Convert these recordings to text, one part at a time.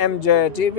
MJ TV।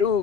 2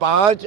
5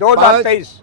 2023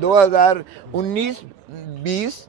2019-20,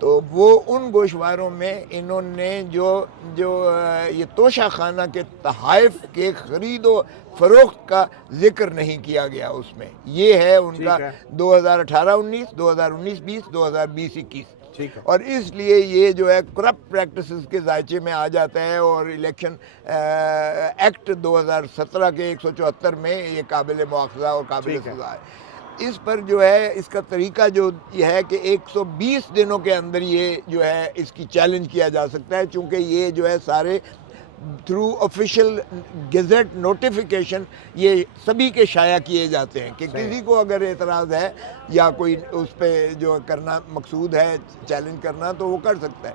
تو وہ ان گوشواروں میں انہوں نے جو یہ توشہ خانہ کے تحائف کے خرید و فروخت کا ذکر نہیں کیا گیا اس میں. یہ ہے ان کا 2018-19, 2019-20, 2020-21. اور اس لیے یہ جو ہے کرپٹ پریکٹسز کے ذائچے میں آ جاتا ہے, اور الیکشن ایکٹ 2017 کے 174 میں یہ قابل مواخذہ اور قابل سزا ہے. اس پر جو ہے اس کا طریقہ جو یہ ہے کہ 120 دنوں کے اندر یہ جو ہے اس کی چیلنج کیا جا سکتا ہے, چونکہ یہ جو ہے سارے تھرو آفیشیل گیزٹ نوٹیفیکیشن یہ سبھی کے شائع کیے جاتے ہیں کہ کسی کو اگر اعتراض ہے یا کوئی اس پہ جو کرنا مقصود ہے چیلنج کرنا تو وہ کر سکتا ہے.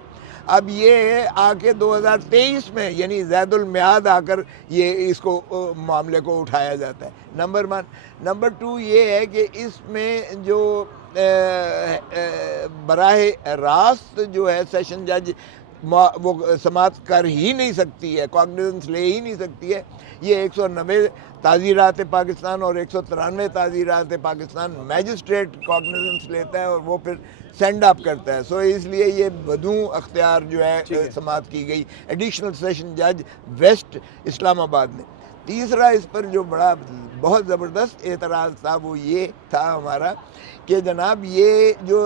اب یہ آ کے 2023 میں یعنی زید المیعاد آ کر یہ اس کو معاملے کو اٹھایا جاتا ہے. نمبر 1. نمبر 2 یہ ہے کہ اس میں جو براہ راست جو ہے سیشن جج وہ سماعت کر ہی نہیں سکتی ہے, کاگنیزنس لے ہی نہیں سکتی ہے. یہ 190 تعزیرات پاکستان اور 193 تعزیرات پاکستان میجسٹریٹ کاگنیزنس لیتا ہے اور وہ پھر سینڈ اپ کرتا ہے. سو اس لیے یہ بدوں اختیار جو ہے سماعت کی گئی ایڈیشنل سیشن جج ویسٹ اسلام آباد میں. تیسرا اس پر جو بہت زبردست اعتراض تھا وہ یہ تھا ہمارا کہ جناب یہ جو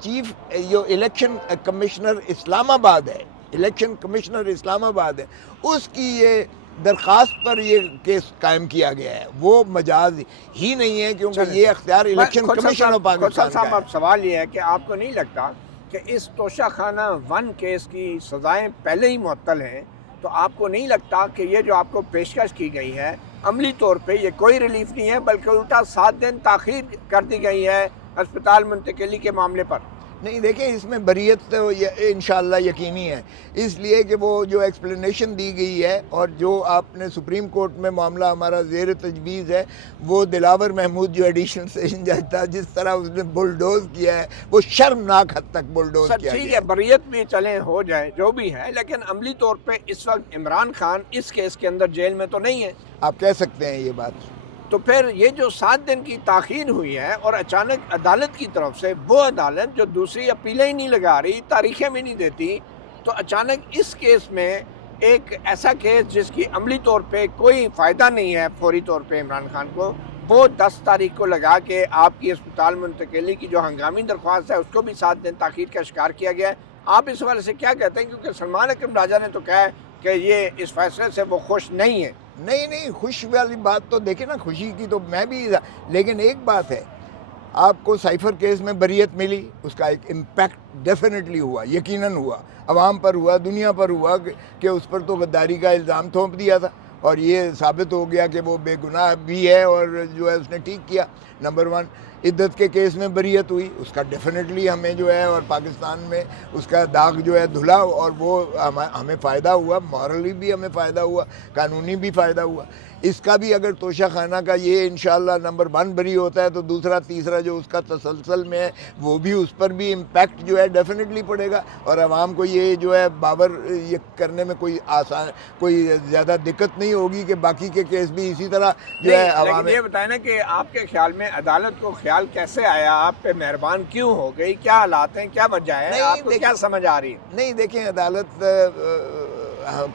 چیف الیکشن کمشنر اسلام آباد ہے, الیکشن کمشنر اسلام آباد ہے, اس کی یہ درخواست پر یہ کیس قائم کیا گیا ہے, وہ مجاز ہی نہیں ہے کیونکہ یہ اختیار الیکشن کمیشن آف پاکستان کا ہے. اب سوال یہ ہے کہ آپ کو نہیں لگتا کہ اس توشہ خانہ 1 کیس کی سزائیں پہلے ہی معطل ہیں, تو آپ کو نہیں لگتا کہ یہ جو آپ کو پیشکش کی گئی ہے عملی طور پہ یہ کوئی ریلیف نہیں ہے بلکہ الٹا 7 دن تاخیر کر دی گئی ہے ہسپتال منتقلی کے معاملے پر؟ نہیں دیکھیں, اس میں بریت تو انشاءاللہ یقینی ہے, اس لیے کہ وہ جو ایکسپلینیشن دی گئی ہے اور جو آپ نے سپریم کورٹ میں معاملہ ہمارا زیر تجویز ہے, وہ دلاور محمود جو ایڈیشنل سیشن جج تھا جس طرح اس نے بلڈوز کیا ہے وہ شرمناک حد تک بلڈوز کیا ٹھیک ہے, بریت بھی چلیں ہو جائے جو بھی ہے, لیکن عملی طور پہ اس وقت عمران خان اس کیس کے اندر جیل میں تو نہیں ہے. آپ کہہ سکتے ہیں یہ بات. تو پھر یہ جو 7 دن کی تاخیر ہوئی ہے اور اچانک عدالت کی طرف سے, وہ عدالت جو دوسری اپیلیں ہی نہیں لگا رہی, تاریخیں بھی نہیں دیتی, تو اچانک اس کیس میں ایک ایسا کیس جس کی عملی طور پہ کوئی فائدہ نہیں ہے فوری طور پہ عمران خان کو, وہ 10 تاریخ کو لگا کے آپ کی اسپتال منتقلی کی جو ہنگامی درخواست ہے اس کو بھی 7 دن تاخیر کا شکار کیا گیا ہے. آپ اس حوالے سے کیا کہتے ہیں؟ کیونکہ سلمان اکرم راجہ نے تو کہا ہے کہ یہ اس فیصلے سے وہ خوش نہیں ہے. نہیں, خوش والی بات تو دیکھیں نا, خوشی کی تو میں بھی, لیکن ایک بات ہے, آپ کو سائفر کیس میں بریت ملی, اس کا ایک امپیکٹ ڈیفینیٹلی ہوا, یقیناً ہوا, عوام پر ہوا, دنیا پر ہوا کہ اس پر تو غداری کا الزام تھوپ دیا تھا اور یہ ثابت ہو گیا کہ وہ بے گناہ بھی ہے اور جو ہے اس نے ٹھیک کیا. نمبر 1. عدت کے کیس میں بریت ہوئی, اس کا ڈیفینیٹلی ہمیں جو ہے اور پاکستان میں اس کا داغ جو ہے دھلا اور وہ ہمیں فائدہ ہوا, مورلی بھی ہمیں فائدہ ہوا, قانونی بھی فائدہ ہوا. اس کا بھی اگر توشہ خانہ کا یہ انشاءاللہ نمبر 1 بری ہوتا ہے تو دوسرا تیسرا جو اس کا تسلسل میں ہے وہ بھی, اس پر بھی امپیکٹ جو ہے ڈیفینیٹلی پڑے گا اور عوام کو یہ جو ہے باور یہ کرنے میں کوئی زیادہ دقت نہیں ہوگی کہ باقی کے کیس بھی اسی طرح جو ہے عوام. یہ بتائیں نا کہ آپ کے خیال میں عدالت کو خیال کیسے آیا, آپ پہ مہربان کیوں ہو گئی, کیا حالات ہیں, کیا وجہ ہے, آپ کو کیا سمجھ آ رہی ہے؟ نہیں دیکھیں, عدالت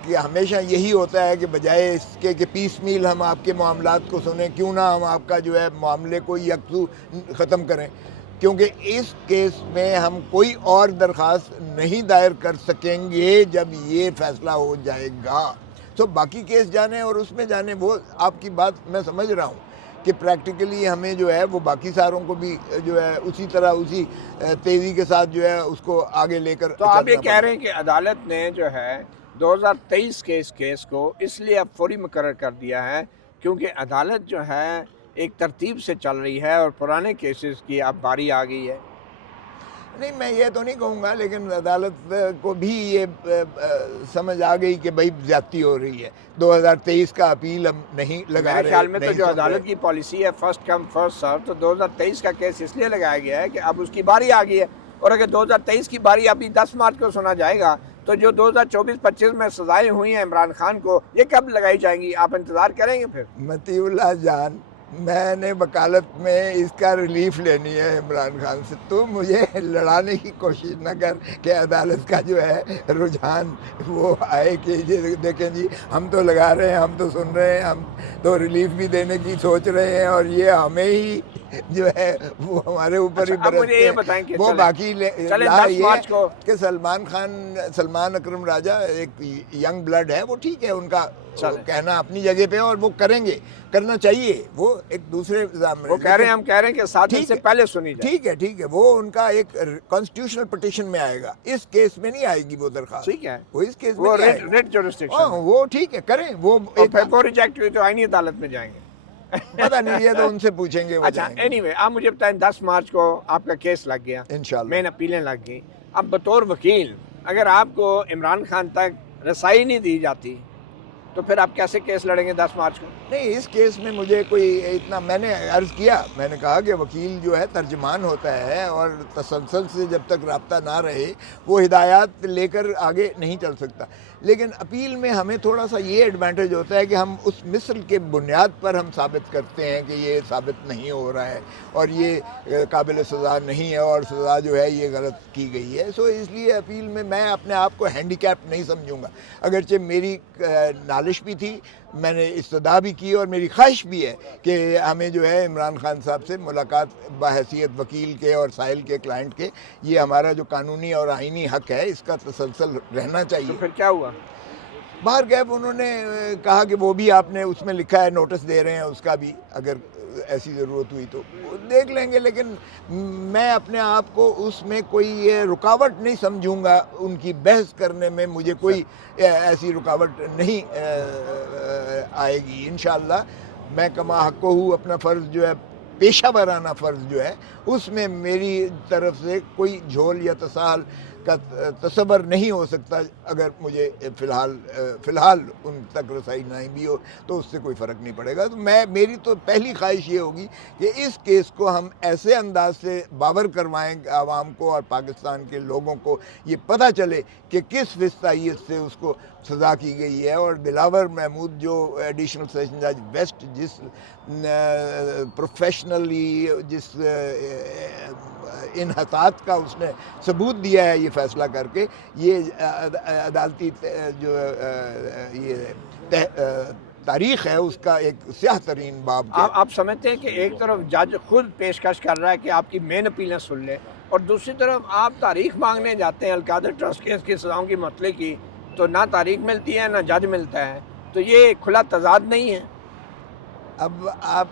کہ ہمیشہ یہی ہوتا ہے کہ بجائے اس کے کہ پیس میل ہم آپ کے معاملات کو سنیں, کیوں نہ ہم آپ کا جو ہے معاملے کو یکسو ختم کریں, کیونکہ اس کیس میں ہم کوئی اور درخواست نہیں دائر کر سکیں گے جب یہ فیصلہ ہو جائے گا. تو باقی کیس جانے اور اس میں جانے, وہ آپ کی بات میں سمجھ رہا ہوں کہ پریکٹیکلی ہمیں جو ہے وہ باقی ساروں کو بھی جو ہے اسی طرح اسی تیزی کے ساتھ جو ہے اس کو آگے لے کر. تو آپ یہ کہہ رہے ہیں کہ عدالت نے جو ہے 2023 کے اس کیس کو اس لیے اب فوری مقرر کر دیا ہے کیونکہ عدالت جو ہے ایک ترتیب سے چل رہی ہے اور پرانے کیسز کی اب باری آ گئی ہے. نہیں, میں یہ تو نہیں کہوں گا, لیکن عدالت کو بھی یہ سمجھ آ گئی کہ بھائی زیادتی ہو رہی ہے. 2023 کا اپیل ہم نہیں لگا رہے. میرے خیال میں تو جو عدالت کی پالیسی ہے فرسٹ کم فرسٹ سرو, تو 2023 کا کیس اس لیے لگایا گیا ہے کہ اب اس کی باری آ گئی ہے, اور اگر 2023 کی باری ابھی 10 مارچ کو سنا جائے گا تو جو 2024-25 میں سزائیں ہوئی ہیں عمران خان کو, یہ کب لگائی جائیں گی؟ آپ انتظار کریں گے پھر؟ مطیع اللہ جان, میں نے وکالت میں اس کا ریلیف لینی ہے عمران خان سے. تو مجھے لڑانے کی کوشش نہ کر کہ عدالت کا جو ہے رجحان وہ آئے کہ دیکھیں جی ہم تو لگا رہے ہیں, ہم تو سن رہے ہیں, ہم تو ریلیف بھی دینے کی سوچ رہے ہیں, اور یہ ہمیں ہی جو ہے وہ ہمارے اوپر ہی اچھا اب مجھے برستے یہ ہیں. بتائیں کہ وہ باقی چلیں لا 10 مارچ یہ کو کہ سلمان اکرم راجہ ایک ینگ بلڈ ہے, وہ ٹھیک ہے ان کا چلیں کہنا اپنی جگہ پہ, اور وہ کریں گے, کرنا چاہیے, وہ ایک دوسرے نظام میں. وہ کہہ رہے ہیں, ہم کہہ رہے ہیں کہ 7 دن سے پہلے سنی جائے. ٹھیک ہے, وہ ان کا ایک کانسٹیٹیوشنل پٹیشن میں آئے گا, اس کیس میں نہیں آئے گی وہ درخواست, ٹھیک ہے, وہ اس کیس میں وہ نہیں آئے گی. ریٹ جورسڈکشن ہاں ہے, وہ ٹھیک ہے, کریں وہ اور ایک پھر وہ ریجیکٹ ہوئی تو آئینی عدالت میں جائیں گے. پتہ نہیں, یہ تو ان سے پوچھیں گے, وہ اچھا جائیں گے اینی وے آپ مجھے بتائیں 10 مارچ کو آپ کا کیس لگ گیا, انشاءاللہ. مین اپیلیں لگ گئی. اب بطور وکیل اگر آپ کو عمران خان تک رسائی نہیں دی جاتی تو پھر آپ کیسے کیس لڑیں گے 10 مارچ کو؟ نہیں, اس کیس میں مجھے کوئی اتنا, میں نے عرض کیا, میں نے کہا کہ وکیل جو ہے ترجمان ہوتا ہے, اور تسلسل سے جب تک رابطہ نہ رہے وہ ہدایات لے کر آگے نہیں چل سکتا. لیکن اپیل میں ہمیں تھوڑا سا یہ ایڈوانٹیج ہوتا ہے کہ ہم اس مثل کے بنیاد پر ہم ثابت کرتے ہیں کہ یہ ثابت نہیں ہو رہا ہے اور یہ قابل سزا نہیں ہے, اور سزا جو ہے یہ غلط کی گئی ہے. سو اس لیے اپیل میں اپنے آپ کو ہینڈی کیپ نہیں سمجھوں گا, اگرچہ میری نالش بھی تھی, میں نے استدعا بھی کی, اور میری خواہش بھی ہے کہ ہمیں جو ہے عمران خان صاحب سے ملاقات بحیثیت وکیل کے اور سائل کے کلائنٹ کے, یہ ہمارا جو قانونی اور آئینی حق ہے اس کا تسلسل رہنا تو چاہیے. پھر کیا ہوا؟ باہر گئے, انہوں نے کہا کہ وہ بھی آپ نے اس میں لکھا ہے, نوٹس دے رہے ہیں اس کا بھی, اگر ایسی ضرورت ہوئی تو دیکھ لیں گے. لیکن میں اپنے آپ کو اس میں کوئی یہ رکاوٹ نہیں سمجھوں گا, ان کی بحث کرنے میں مجھے کوئی ایسی رکاوٹ نہیں آئے گی. انشاءاللہ میں کما حق کو ہوں, اپنا فرض جو ہے پیشہ ورانہ فرض جو ہے اس میں میری طرف سے کوئی جھول یا تساہل کا تصور نہیں ہو سکتا. اگر مجھے فی الحال ان تک رسائی نہیں بھی ہو تو اس سے کوئی فرق نہیں پڑے گا. تو میری تو پہلی خواہش یہ ہوگی کہ اس کیس کو ہم ایسے انداز سے باور کروائیں عوام کو اور پاکستان کے لوگوں کو یہ پتہ چلے کہ کس وسطائیت سے اس کو سزا کی گئی ہے. اور دلاور محمود جو ایڈیشنل سیشن جج ویسٹ, جس پروفیشنلی جس انحطاط کا اس نے ثبوت دیا ہے یہ فیصلہ کر کے, یہ عدالتی جو یہ تاریخ ہے اس کا ایک سیاہ ترین باب کے. آپ سمجھتے ہیں کہ ایک طرف جج خود پیشکش کر رہا ہے کہ آپ کی مین اپیلیں سن لیں, اور دوسری طرف آپ تاریخ مانگنے جاتے ہیں القادر ٹرسٹ کیس کی سزاؤں کی مسئلے کی, تو نہ تاریخ ملتی ہے نہ جج ملتا ہے, تو یہ کھلا تضاد نہیں ہے؟ اب آپ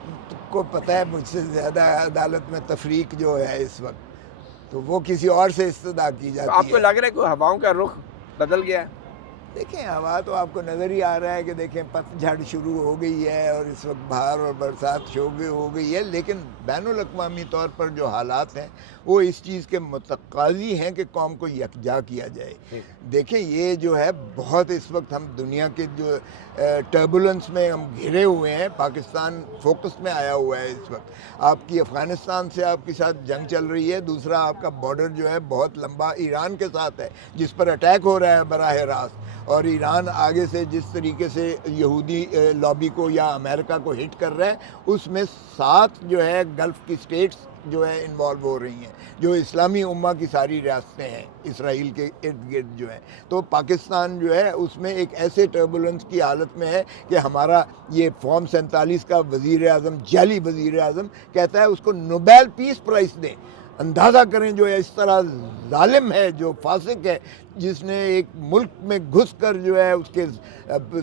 کو پتہ ہے مجھ سے زیادہ عدالت میں تفریق جو ہے اس وقت, تو وہ کسی اور سے استدعا کی تو آپ جاتی کو ہے. لگ رہا ہے کہ ہواؤں کا رخ بدل گیا ہے؟ دیکھیں, ہوا تو آپ کو نظر ہی آ رہا ہے کہ دیکھیں پت جھڑ شروع ہو گئی ہے, اور اس وقت بہار اور برسات شروع ہو گئی ہے. لیکن بین الاقوامی طور پر جو حالات ہیں وہ اس چیز کے متقاضی ہیں کہ قوم کو یکجا کیا جائے. دیکھیں یہ جو ہے بہت اس وقت ہم دنیا کے جو ٹربولنس میں ہم گھرے ہوئے ہیں, پاکستان فوکس میں آیا ہوا ہے اس وقت. آپ کی افغانستان سے آپ کے ساتھ جنگ چل رہی ہے, دوسرا آپ کا بارڈر جو ہے بہت لمبا ایران کے ساتھ ہے جس پر اٹیک ہو رہا ہے براہ راست, اور ایران آگے سے جس طریقے سے یہودی لابی کو یا امریکہ کو ہٹ کر رہا ہے, اس میں 7 جو ہے گلف کی سٹیٹس جو ہے انوالو ہو رہی ہیں, جو اسلامی امہ کی ساری ریاستیں ہیں اسرائیل کے ارد گرد جو ہیں. تو پاکستان جو ہے اس میں ایک ایسے ٹربولنس کی حالت میں ہے کہ ہمارا یہ فارم 47 کا وزیر اعظم, جعلی وزیر اعظم کہتا ہے اس کو نوبیل پیس پرائز دیں. اندازہ کریں جو ہے اس طرح ظالم ہے, جو فاسق ہے, جس نے ایک ملک میں گھس کر جو ہے اس کے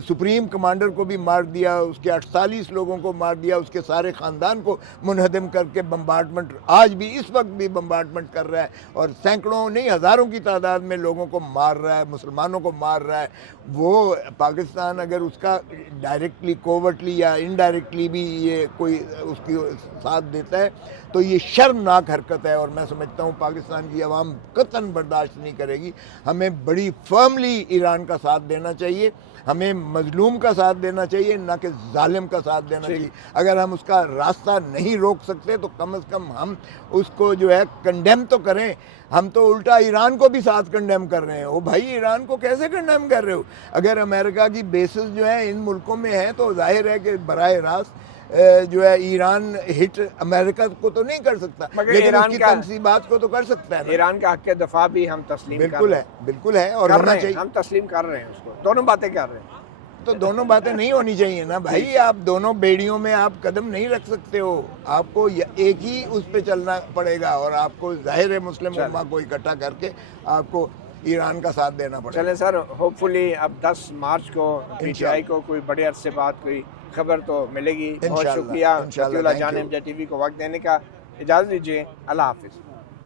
سپریم کمانڈر کو بھی مار دیا, اس کے 48 لوگوں کو مار دیا, اس کے سارے خاندان کو منہدم کر کے بمبارڈمنٹ, آج بھی اس وقت بھی بمبارڈمنٹ کر رہا ہے, اور سینکڑوں نہیں ہزاروں کی تعداد میں لوگوں کو مار رہا ہے, مسلمانوں کو مار رہا ہے. وہ پاکستان اگر اس کا ڈائریکٹلی کوورٹلی یا انڈائریکٹلی بھی یہ کوئی اس کی ساتھ دیتا ہے تو یہ شرمناک حرکت ہے, اور میں سمجھتا ہوں پاکستان کی عوام قطعاً برداشت نہیں کرے گی. ہمیں بڑی فرملی ایران کا ساتھ دینا چاہیے, ہمیں مظلوم کا ساتھ دینا چاہیے, نہ کہ ظالم کا ساتھ دینا چاہیے. اگر ہم اس کا راستہ نہیں روک سکتے تو کم از کم ہم اس کو جو ہے کنڈیم تو کریں. ہم تو الٹا ایران کو بھی ساتھ کنڈیم کر رہے ہیں. وہ بھائی ایران کو کیسے کنڈیم کر رہے ہو؟ اگر امریکہ کی بیسز جو ہیں ان ملکوں میں ہیں تو ظاہر ہے کہ براہ راست جو ہے ایران ہٹ امریکہ کو تو نہیں کر سکتا، مگر لیکن ایران اس کی کا- تنصیبات کو تو کر سکتا ہے نا۔ ایران کا حق دفاع بھی ہم تسلیم بالکل ہے، بالکل ہے، اور کر ہونا رہے ہیں، چاہیے۔ ہم تسلیم کر رہے ہیں اس کو، دونوں باتیں کر رہے ہیں۔ تو دونوں باتیں نہیں ہونی چاہیے نا بھائی، آپ دونوں بیڑیوں میں آپ قدم نہیں رکھ سکتے ہو، آپ کو ایک ہی اس پہ چلنا پڑے گا، اور آپ کو ظاہر ہے مسلم امہ کو اکٹھا کر کے آپ کو ایران کا ساتھ دینا پڑے گا۔ چلیں سر، ہوپ فلی اب 10 مارچ کو پی ٹی آئی کو کوئی بڑے عرصے بعد کوئی خبر تو ملے گی۔ بہت انشاءاللہ، شکریہ انشاءاللہ، وکیل thank جان you۔ M J T V کو وقت دینے کا۔ اجازت دیجیے، اللہ حافظ۔